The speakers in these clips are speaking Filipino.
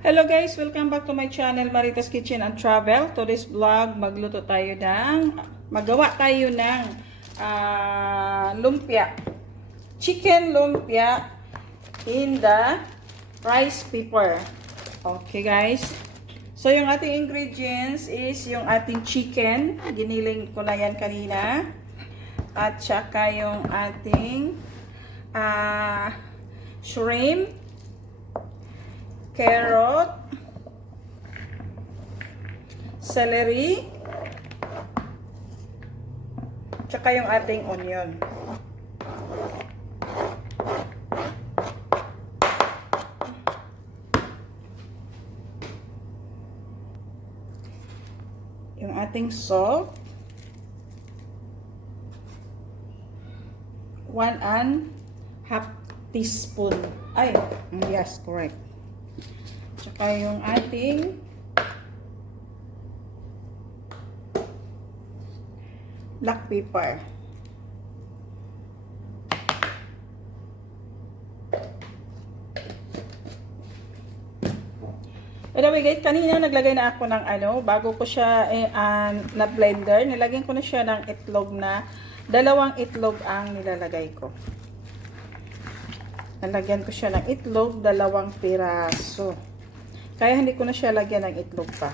Hello guys, welcome back to my channel Maritas Kitchen and Travel. Today's vlog, magawa tayo ng lumpia. Chicken lumpia in the rice paper. Okay guys. So yung ating ingredients is yung ating chicken. Giniling ko na yan kanina. At saka yung ating shrimp, carrot, celery, tsaka yung ating onion. Yung ating salt, 1.5 teaspoon. Ay, yes, correct. Tsaka yung ating black pepper. By the way guys, kanina naglagay na ako ng bago ko siya na blender, nilagyan ko na siya ng itlog na 2 itlog ang nilalagay ko. Nalagyan ko siya ng itlog, 2 piraso. Kaya hindi ko na siya lagyan ng itlog pa.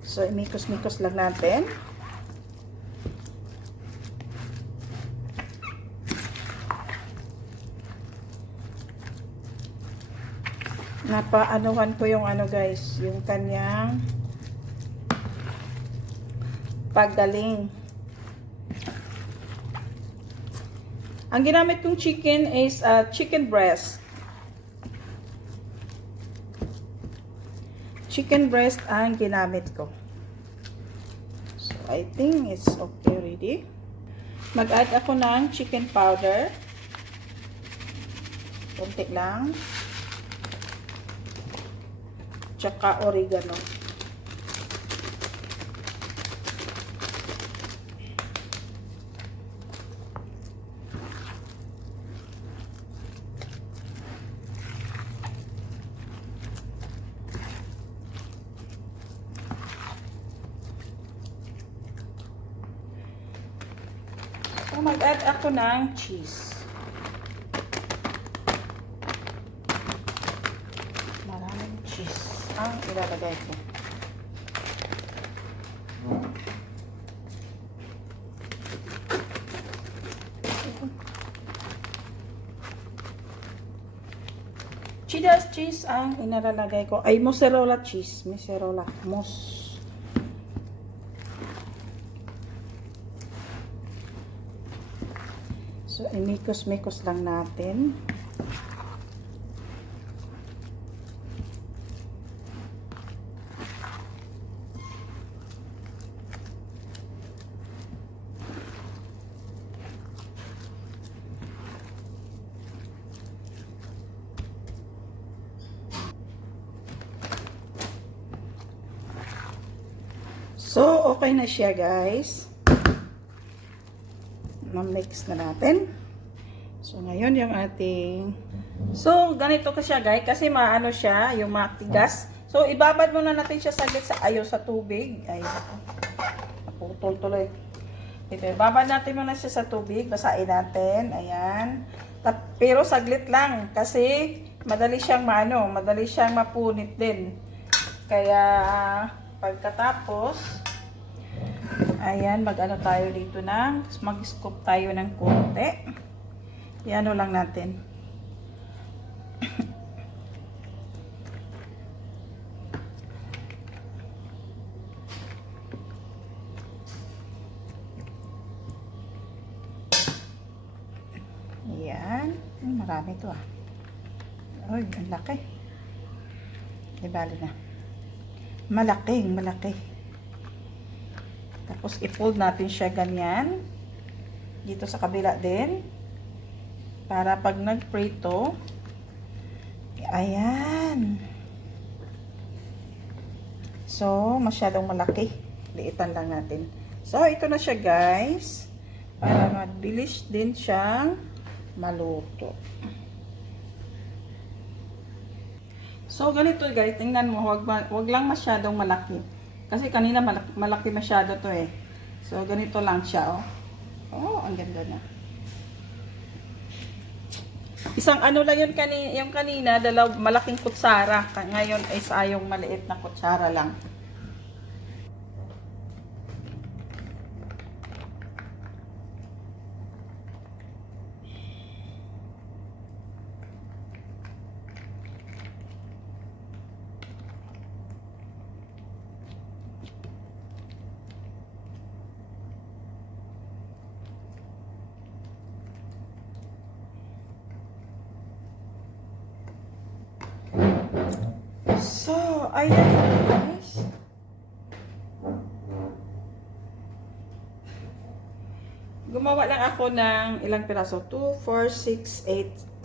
So, imikos-mikos lang natin. Napaanuhan ko yung guys, yung kanyang paggaling. Ang ginamit kong chicken is chicken breast. Chicken breast ang ginamit ko. So, I think it's okay already. Mag-add ako ng chicken powder. Kunti lang. Tsaka oregano. So, mag-add ako ng cheese. Maraming cheese ang ilalagay ko. Cheddar cheese ang inalalagay ko. Ay, mozzarella cheese. Mozzarella. So, imikos-mikos lang natin. So, okay na siya guys. Na-mix na natin. So, ngayon yung ating... So, ganito ka siya guys. Kasi maano siya, yung matigas. So, ibabad muna natin siya saglit sa tubig. Ay, naputol tuloy. Ito, ibabad natin muna siya sa tubig. Basain natin. Ayan. Pero saglit lang. Kasi, madali siyang madali siyang mapunit din. Kaya, pagkatapos, ayan, tayo dito mag-scoop tayo ng konti. Iano lang natin. Ayan. Marami ito Uy, ang laki. Di bali na. Malaki. Tapos i-fold natin siya ganyan. Dito sa kabila din. Para pag nag-prito, ayan. So, masyadong malaki. Liitan lang natin. So, ito na siya guys. Para mabilis din siyang maluto. So, ganito guys. Tingnan mo. Wag lang masyadong malaki. Kasi kanina malaki masyado to eh. So, ganito lang siya oh. Oh, ang ganda na. Isang ano lang yun yung kanina, malaking kutsara. Ngayon ay sayong maliit na kutsara lang. So, ayan guys. Gumawa lang ako ng ilang piraso. 2, 4, 6,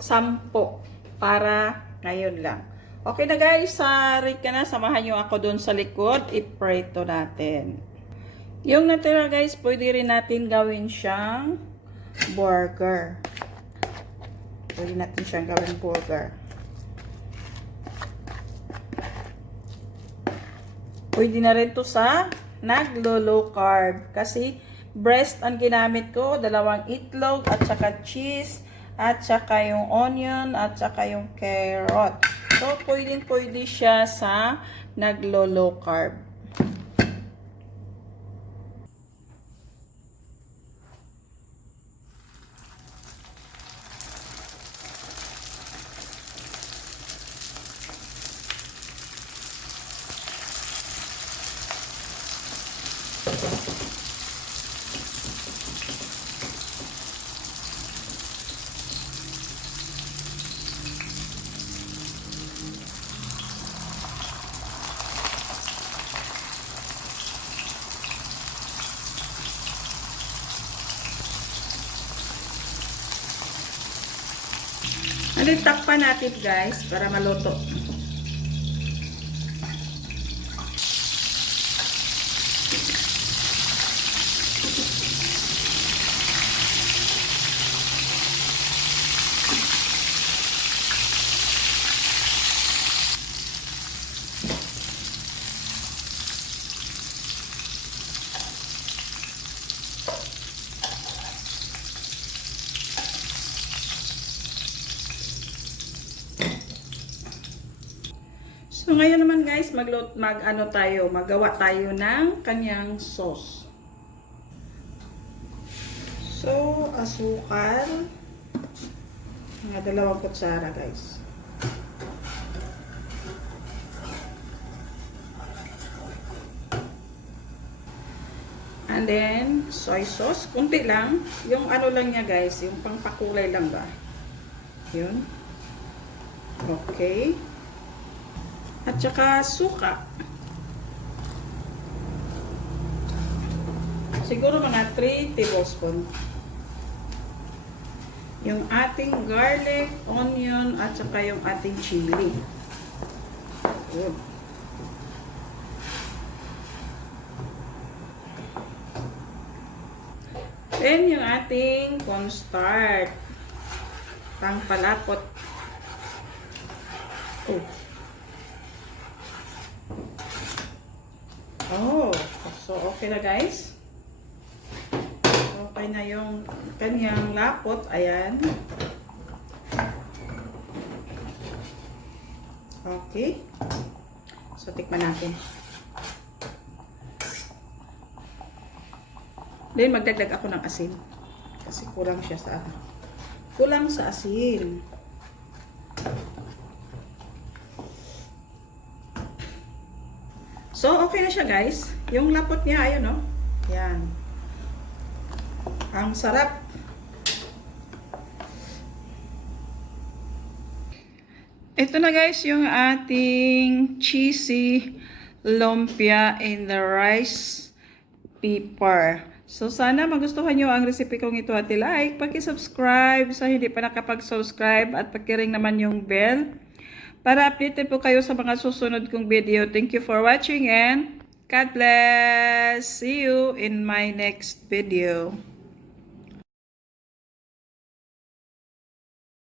8, 10 para ngayon lang. Okay na guys, ready ka na. Samahan nyo ako dun sa likod. I-prito natin. Yung natira guys, pwede rin natin gawin siyang burger. Pwede natin siyang gawin burger. Pwede na rin to sa naglo-low carb. Kasi breast ang ginamit ko, 2 itlog, at saka cheese, at saka yung onion, at saka yung carrot. So, pwede siya sa naglo-low carb. Ano, takpan natin guys para maluto. So, ngayon naman guys, magawa tayo ng kanyang sauce. So, asukal. Mga 2 kutsara guys. And then, soy sauce. Kunti lang. Yung ano lang niya guys, yung pangpakulay lang ba? Yun. Okay. At saka suka. Siguro mga 3 tablespoon. Yung ating garlic, onion, at saka yung ating chili. Good. Then yung ating cornstarch. Pangpalapot. Oh, so okay na guys. Okay na yung kanyang lapot. Ayan. Okay. So, tikman natin. Then, magdagdag ako ng asin. Kasi kulang siya sa ano. Kulang sa asin. So, okay na siya guys. Yung lapot niya, ayun oh. Yan. Ang sarap. Ito na guys, yung ating cheesy lumpia in the rice paper. So, sana magustuhan nyo ang recipe kong ito at i-like, paki-subscribe sa hindi pa nakapag-subscribe at paki-ring naman yung bell para updated po kayo sa mga susunod kong video. Thank you for watching and God bless. See you in my next video.